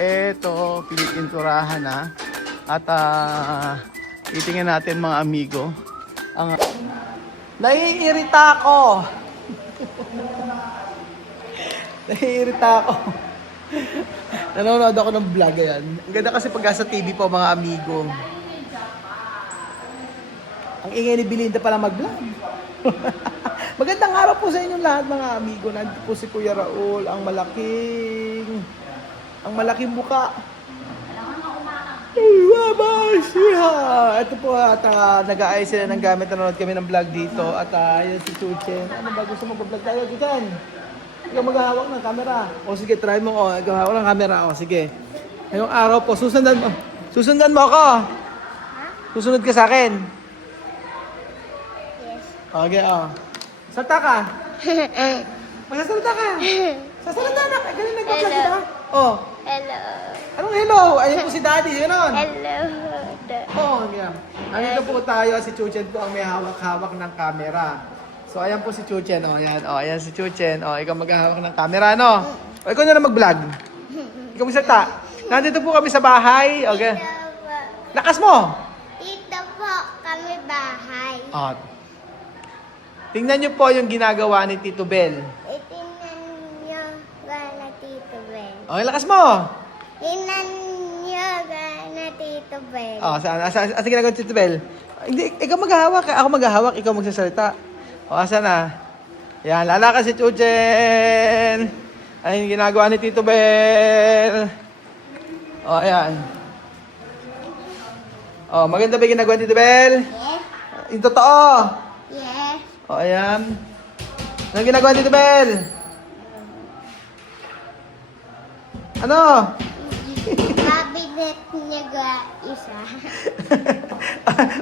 Eto, pinipinturahan na. At titingnan natin mga amigo. Ang naiirita ako. Naiirita ako. Nanonood ako ng vlog yan. Ang ganda kasi pag sa TV po mga amigo. Ang ingay ni Belinda pala mag-vlog. Magandang araw po sa inyong lahat mga amigo. Nandito po si Kuya Raul, ang malaking muka. Ito po at nag-aayos sila ng gamit. Nanonood kami ng vlog dito. At yun si Chuchen. Ano ba gusto mo mag-vlog tayo? Chuchen! Ikaw maghahawak ng camera. O sige, try mo. O, ikaw hawak ng camera. O sige. Ngayong araw po, susundan mo. Susundan mo ako. Susunod ka sa akin. Yes. Okay, o. Salta ka. Magsasalita ka. Sasalita na. Ganun nag-vlog kita. O. Hello. Anong hello? Ayun po si Daddy. Yun nun. Hello. Oo, yeah. Nandito po tayo. Si Chuchen po ang may hawak-hawak ng camera. So, ayan po si Chuchen. O, ayan. O, ayan si Chuchen. O, ikaw maghahawak ng camera, no? O, ikaw na mag-vlog. Ikaw magsalita. Nandito po kami sa bahay. Okay. Lakas mo! Dito po kami bahay. O. Tingnan niyo po yung ginagawa ni Tito Bel. Itingnan nyo gana Tito Ben. Okay, lakas mo! Tingnan nyo gana Tito Ben. O, saan ginagawa ni Tito Bel? Hindi, ikaw maghahawak. Ako maghahawak. Ikaw magsasalita. O, asan na? Yan, lalakas si Chuchen. Ayun yung ginagawa ni Tito Bel. O, ayan. O, maganda ba yung ginagawa ni Tito Bel? Yes. Yung totoo. Yes. O, ayan. Anong ginagawa ni Tito Bel? Ano? Cabinet niya ga isa.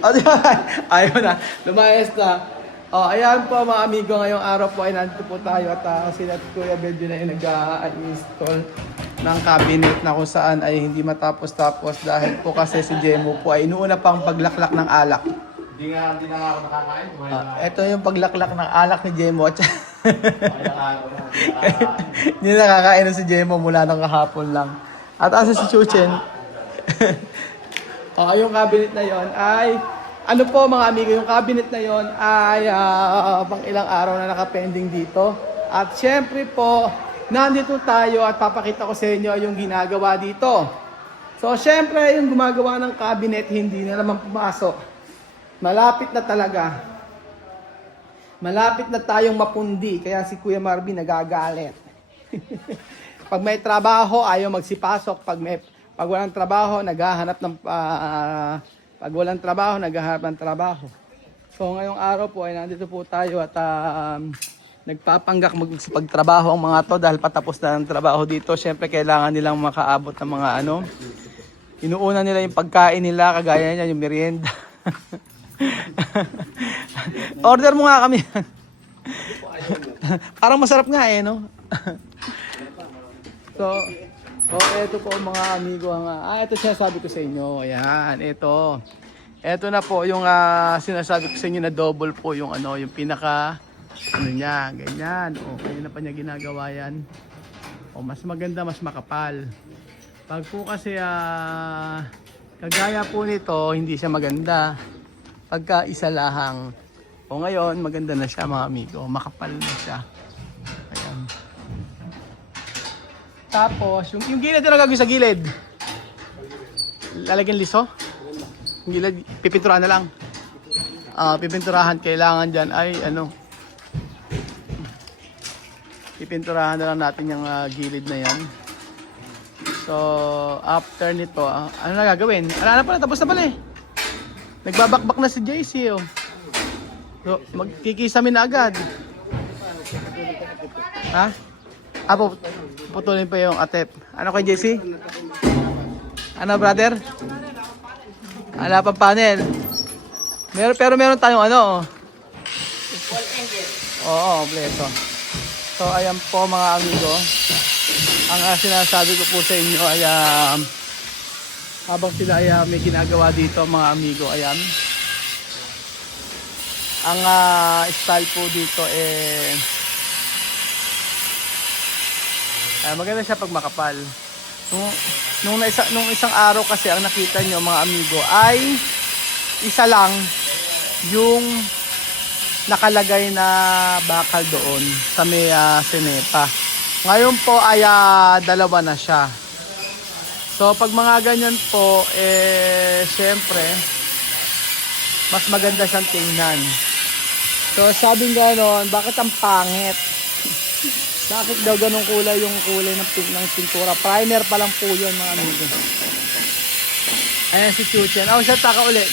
O, di ba? Ayaw na. Lumayas na. O, ayan po mga amigo. Ngayong araw po ay nandito po tayo at sila at Kuya Beljo na yung nag-install ng cabinet na kung saan ay hindi matapos-tapos dahil po kasi si Jemo po ay inuuna pang paglaklak ng alak. Hindi na ako nakakain. Ito yung paglaklak ng alak ni Jemo. Hindi na nakakain na si Jemo mula nung kahapon lang. At asa si Chuchen. Yung cabinet na yon ay ano po mga amigo, yung cabinet na yon ay pang ilang araw na nakapending dito. At syempre po, nandito tayo at papakita ko sa inyo yung ginagawa dito. So syempre, yung gumagawa ng cabinet hindi na naman pumasok. Malapit na talaga. Malapit na tayong mapundi. Kaya si Kuya Marvin nagagalit. Pag may trabaho, ayaw magsipasok. Pag walang trabaho, naghahanap ng pag walang trabaho, naghahanap ng trabaho. So ngayong araw po ay nandito po tayo at nagpapanggak magsipagtrabaho ang mga to dahil patapos na ang trabaho dito. Siyempre kailangan nilang makaabot ng mga inuuna nila yung pagkain nila, kagaya niya yung merienda. Order mo nga kami. Parang masarap nga no? So, ito po mga amigo. Ito sinasabi ko sa inyo. Ayan, ito. Ito na po yung sinasabi ko sa inyo na double po yung yung pinaka, niya, ganyan. O, kanina pa niya ginagawa yan. O, mas maganda, mas makapal. Pag po kasi, kagaya po nito, hindi siya maganda. Pagka isa lahang. O, ngayon, maganda na siya mga amigo. Makapal na siya. Ayan. Tapos, yung gilid na gagawin sa gilid. Lalagyan liso. Yung gilid, pipinturahan na lang. Pipinturahan, kailangan dyan ay pipinturahan na lang natin yung gilid na yan. So, after nito, ano na gagawin? Ano na pala, tapos na pala eh. Nagbabakbak na si JC So, magkikisamin na agad. Ha? Putulin pa yung atep. Ano kay JC? Ano brother? Ala pa panel. Pero meron tayong Oo, bleto. So ayan po mga amigo. Ang sinasabi ko po sa inyo ay habang sila ay may ginagawa dito mga amigo, ayan. Ang style po dito maganda siya pag makapal. Nung isang araw kasi ang nakita nyo mga amigo ay isa lang yung nakalagay na bakal doon sa may Cenepa. Ngayon po ay dalawa na siya. So pag mga ganyan po, syempre, mas maganda siyang tingnan. So sabing gano'n, bakit ang pangit? Bakit daw ganong kulay yung kulay ng pintura? Primer pa lang po yun mga amigo. Ayan si Chuchen. Oh, siya taka ulit.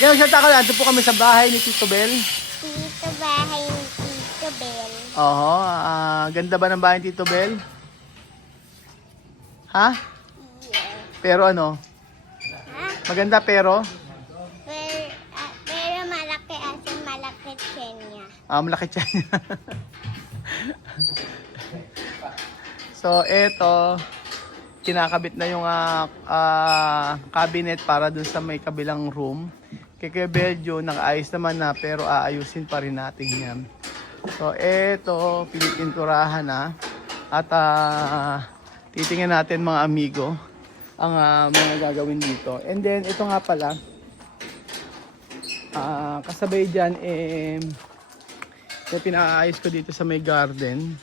Ngayon siya taka ulit. Ito po kami sa bahay ni Tito Bel. Dito bahay ni Tito Bel. Oo. Ganda ba ng bahay ni Tito Bel? Ha? Yeah. Pero ano? Ha? Maganda pero? Pero malaki asin malaki siya niya. Malaki siya. So, eto, kinakabit na yung cabinet para dun sa may kabilang room. Kay Belgio, nakaayos naman na, pero aayusin pa rin natin yan. So, eto, pinipinturahan na. At titingnan natin mga amigo ang mga gagawin dito. And then, ito nga pala, kasabay dyan, yung pinaayos ko dito sa may garden.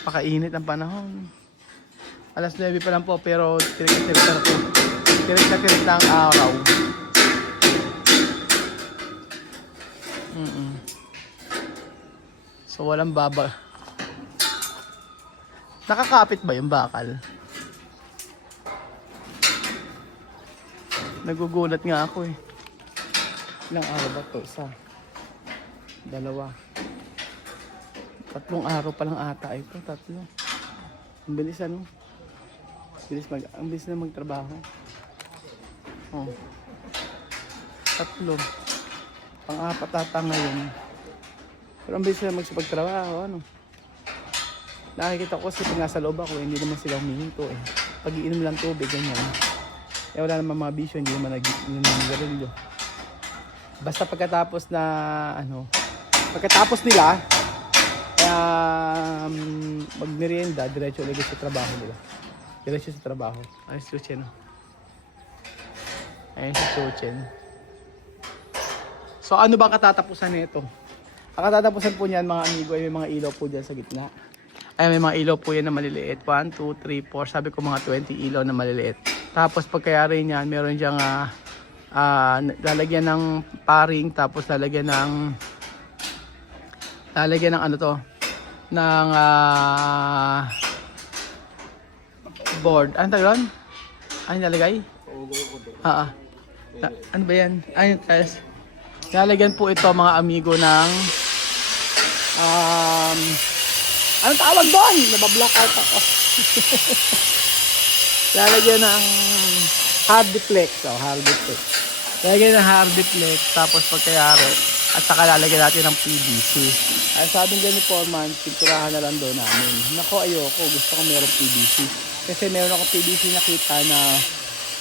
Pakainit ang panahon. Alas 9 pa lang po pero tirik na po. Tirik na ang araw. So walang baba. Nakakapit ba yung bakal? Nagugulat nga ako eh. Ilang araw ba to? Isa. Dalawa. 3 araw pa lang ata ito, 3. Ang bilis ano? Ang bilis na magtrabaho. Oh. 3. Pang-4 ata ngayon. Pero ang bilis na magsipagtrabaho, ano? Nakikita ko kasi pag nasa loob ako, hindi naman sila humihinto eh. Pag-iinom lang tubig, ganyan. Wala naman mga bisyo, hindi naman nag-garilyo. Basta pagkatapos na, pagkatapos nila, magmerienda, diretso ulit sa trabaho nila. Diretso sa trabaho. Ayun si Chuchen. Ayun si Chuchen. So ano ba katatapusan nito? Ang katatapusan po niyan mga amigo ay may mga ilaw po dyan sa gitna. Ay may mga ilaw po yan na maliliit. 1, 2, 3, 4. Sabi ko mga 20 ilaw na maliliit. Tapos pagkayari niyan, meron diyang lalagyan ng paring. Tapos lalagyan ng ano to? Ng board. Ano tawag doon? Ano nalagay? Ano ba yan? Ayun, guys. Nalagyan po ito mga amigo ng anong tawag doon? Nabablock-out ako. Lalagyan ng hardiplex. Hardiplex. Lalagyan ng hardiplex. Tapos pagkayari, at saka lalagyan natin ng PVC. Ay sabing ganun po man, pinturahan na lang doon namin. Nako, ayoko. Gusto ko meron PVC. Kasi meron ako PVC nakita na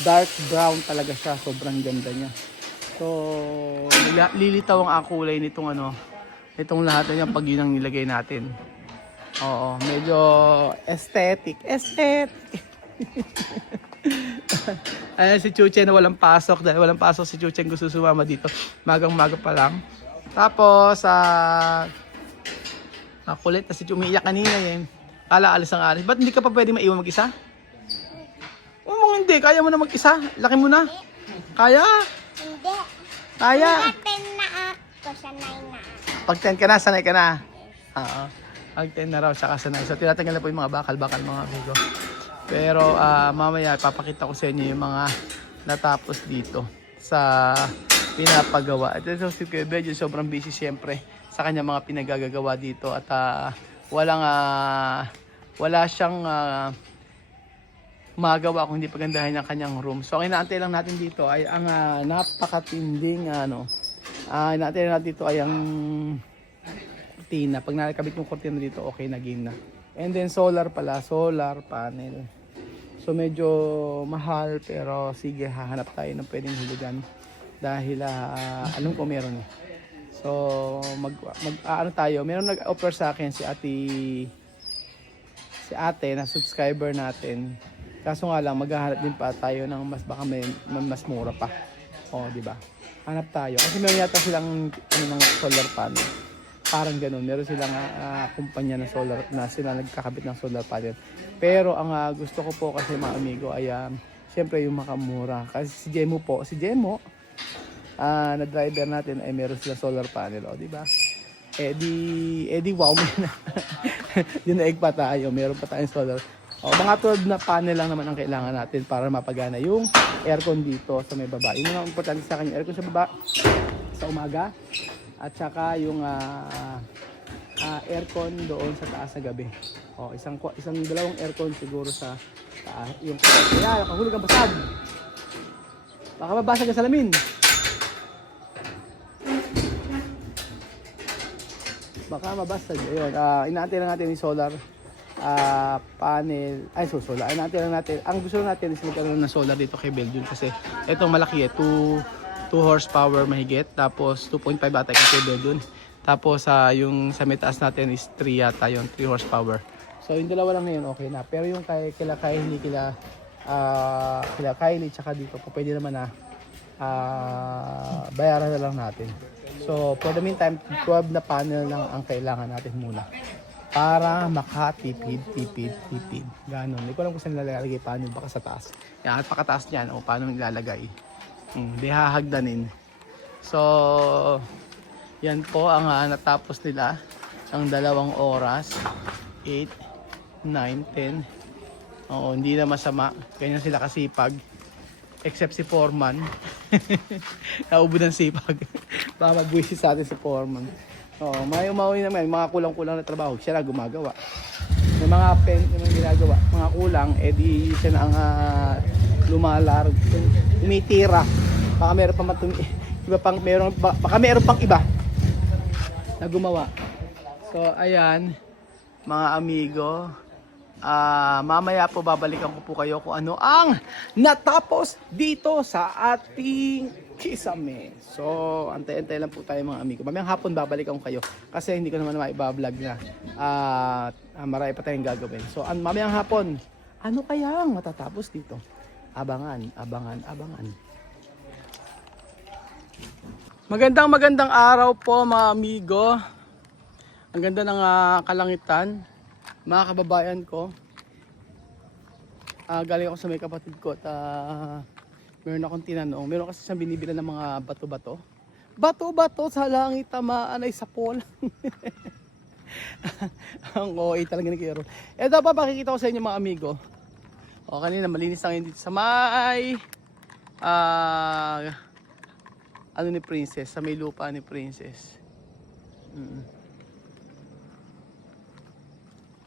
dark brown talaga siya. Sobrang ganda niya. So, lilitaw ang kulay nitong itong lahat na yan pag yun ang nilagay natin. Oo, medyo aesthetic. Ayan si Chuchen na walang pasok. Dahil walang pasok si Chuchen, gusto sumama dito. Magang-maga pa lang. Tapos, kulit na si Chuchen. Umiiyak kanina eh. Kala alis ang alis. Ba't hindi ka pa pwede maiwan mag-isa? Hindi. Kaya mo na mag-isa. Laki mo na. Kaya? Hindi. Kaya. Pag-10 na ako, sanay na ako. Pag 10 ka na, sanay ka na. Oo. Pag 10 na raw, saka sanay. So, tinatanggal na po yung mga bakal-bakal mga amigo. Pero, mamaya, ipapakita ko sa inyo yung mga natapos dito sa pinapagawa. At ito si Kuya Belgio, sobrang busy siyempre sa kanya mga pinagagagawa dito. At wala siyang magawa kung hindi pagandahin ang kanyang room. So, ang inaantay lang natin dito ay ang napakatinding inaantay lang natin dito ay ang kurtina. Pag nakakabit yung kurtina dito, okay na game na. And then solar pala, solar panel. So medyo mahal pero sige, hahanap tayo ng pwedeng hulugan dahil alam ko meron eh. So ano tayo, meron nag-offer sa akin si si ate na subscriber natin. Kaso nga lang, maghahanap din pa tayo ng mas baka may mas mura pa. O, di ba? Hanap tayo. Kasi meron yata silang ng solar panel. Parang ganun. Meron silang kumpanya ng solar na sila nagkakabit ng solar panel. Pero ang gusto ko po kasi mga amigo ay siyempre yung makamura. Kasi si Jemo na driver natin ay meron sila solar panel. O, di ba? Eh di wow mo na. Dinaig pa tayo. Meron pa tayong solar. O, mga 12 na panel lang naman ang kailangan natin para mapagana yung aircon dito sa may baba. Yun ang importante sa akin, yung aircon sa baba sa umaga at saka yung aircon doon sa taas sa gabi. O, isang dalawang aircon siguro sa taas. Yung kaya, kahulog ang basag. Baka mabasag ang salamin. Baka mabasag. Ayun, inaantay lang natin yung solar panel, solar. Ay natin lang natin. Ang gusto natin is magkaroon ng solar dito kay Belgium kasi itong malaki 2 horsepower mahigit, tapos 2.5 ata kay Belgium. Tapos yung sa metaas natin is 3 yata, yung 3 horsepower. So yung dalawa lang ngayon okay na. Pero yung kila Kylie tsaka dito po pwede naman na bayaran na lang natin. So for the meantime 12 na panel lang ang kailangan natin muna para makatipid. Ganon. Hindi ko alam kung saan nilalagay paano, baka sa taas. Yan, at pakataas niyan, o paano nilalagay. Di hahagdanin. So, yan po ang natapos nila ang 2 oras. 8, 9, 10. Oo, hindi na masama. Ganyan sila kasipag. Except si Foreman. Naubo ng sipag. Baka mag-wish sa atin si Foreman. Oo, may umauwi naman, mga kulang-kulang na trabaho, siya na gumagawa. May mga ginagawa, mga kulang, di siya na ang lumalarog, tumitira. Baka meron pa baka meron pang iba na gumawa. So, ayan, mga amigo, mamaya po babalikan ko po kayo kung ano ang natapos dito sa ating kisame. So, antay-antay lang po tayo mga amigo. Mamayang hapon babalikan ko kayo kasi hindi ko naman maiba-vlog na. Marami pa tayong gagawin. So, mamayang hapon, ano kaya ang matatapos dito? Abangan. Magandang araw po mga amigo. Ang ganda ng kalangitan. Mga kababayan ko. Galing ako sa may kapatid ko at meron akong tinanong. Meron kasi siyang binibila ng mga bato-bato. Bato-bato sa langit, tamaan ay sapol. Ang OA talaga ni Kero. Ito pa pakikita ko sa inyo mga amigo. O kanina malinis lang yun dito sa may ni Princess, sa may lupa ni Princess.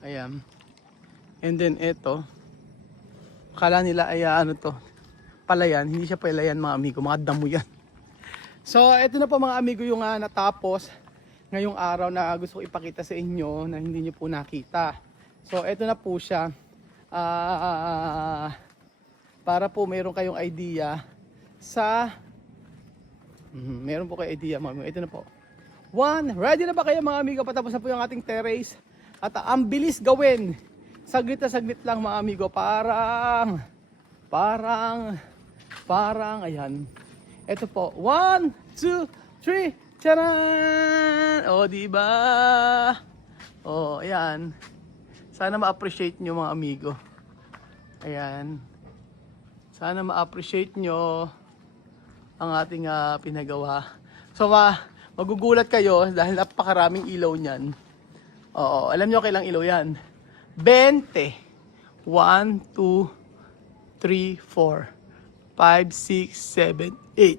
Ayan. And then ito, akala nila ay palayan, hindi siya palayan mga amigo, mga damo yan. So ito na po mga amigo yung natapos ngayong araw na gusto ko ipakita sa inyo na hindi nyo po nakita. So ito na po siya, para po meron kayong idea sa meron po kayo idea mga amigo. Ito na po. Ready na ba kayo mga amigo? Patapos na po yung ating terrace at ang bilis gawin. Saglit na saglit lang mga amigo, parang ayan. Ito po. 1, 2, 3. Tcharan! O, diba? O, ayan. Sana ma-appreciate nyo mga amigo. Ayan. Sana ma-appreciate nyo ang ating pinagawa. So, magugulat kayo dahil napakaraming ilaw niyan. Oo, alam nyo kailang ilaw yan? 20. 1, 2, 3, 4. 5, 6, 7, 8,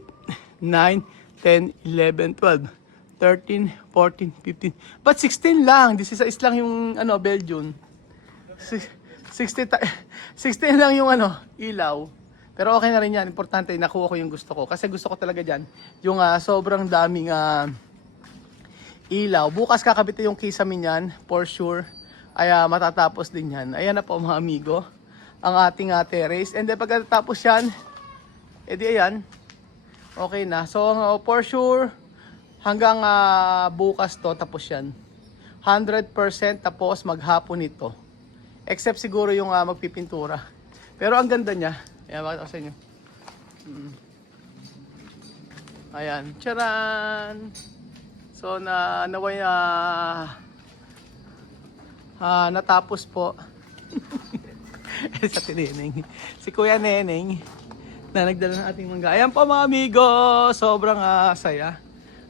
9, 10, 11, 12, 13, 14, 15. But 16 lang. This is lang yung Belgium. 16 lang yung ilaw. Pero okay na rin yan. Importante, nakuha ko yung gusto ko. Kasi gusto ko talaga dyan. Yung sobrang daming ilaw. Bukas kakabit yung kisame niyan. For sure. Ay matatapos din yan. Ayan na po mga amigo. Ang ating terrace. And then pagkatapos yan, edi ayan. Okay na. So for sure, hanggang bukas to tapos yan. 100% tapos maghapon ito. Except siguro yung magpipintura. Pero ang ganda niya. Ayan, bakit ako sa inyo. Ayan, charan! So, naway natapos po. Sa Neneng. Si Kuya Neneng na nagdala ng ating mangga. Ayan po mga amigo, sobrang saya.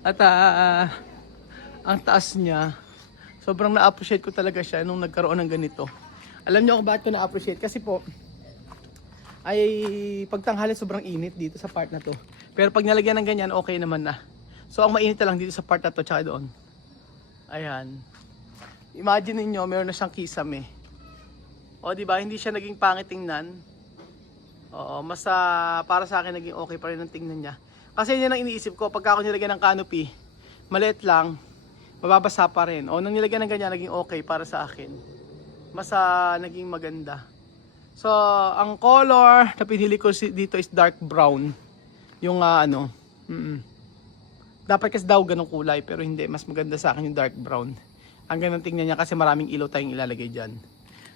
At ang taas niya, sobrang na-appreciate ko talaga siya nung nagkaroon ng ganito. Alam niyo kung bakit ko na-appreciate? Kasi po, ay pagtanghali sobrang init dito sa part na to. Pero pag nalagyan ng ganyan, okay naman na. So ang mainit na lang dito sa part na to, tsaka doon. Ayan. Imagine niyo meron na siyang kisame. O di ba hindi siya naging pangit tingnan. Oo, mas para sa akin naging okay pa rin ang tingnan niya. Kasi yun ang iniisip ko, pagka ako nilagyan ng canopy, maliit lang, mababasa pa rin. O nang nilagyan ng ganyan, naging okay para sa akin. Mas naging maganda. So, ang color na pinili ko dito is dark brown. Yung dapat kasi daw ganong kulay, pero hindi. Mas maganda sa akin yung dark brown. Ang ganang tingnan niya kasi maraming ilaw tayong ilalagay dyan.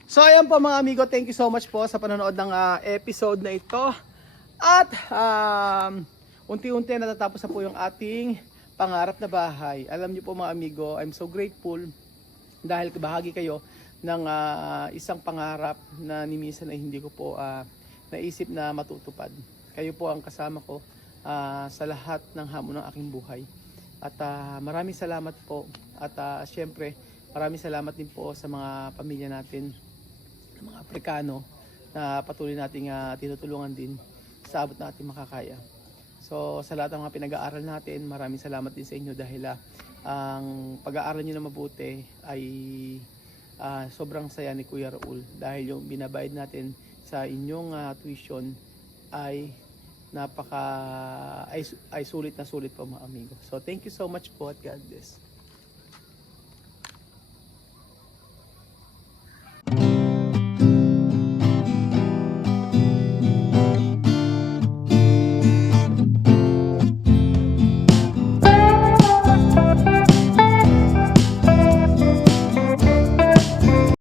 So, ayan po mga amigo. Thank you so much po sa panonood ng episode na ito. At, unti-unti natatapos na po yung ating pangarap na bahay. Alam niyo po mga amigo, I'm so grateful dahil bahagi kayo ng isang pangarap na ni Misa na hindi ko po naisip na matutupad. Kayo po ang kasama ko sa lahat ng hamon ng aking buhay. At maraming salamat po. At syempre, maraming salamat din po sa mga pamilya natin, mga Aprikano, na patuloy nating tinutulungan din sa abot na ating makakaya. So sa lahat ng mga pinag-aaral natin, maraming salamat din sa inyo dahil ang pag-aaral nyo na mabuti ay sobrang saya ni Kuya Raul dahil yung binabayad natin sa inyong tuition ay ay sulit na sulit po mga amigo. So thank you so much po at God bless.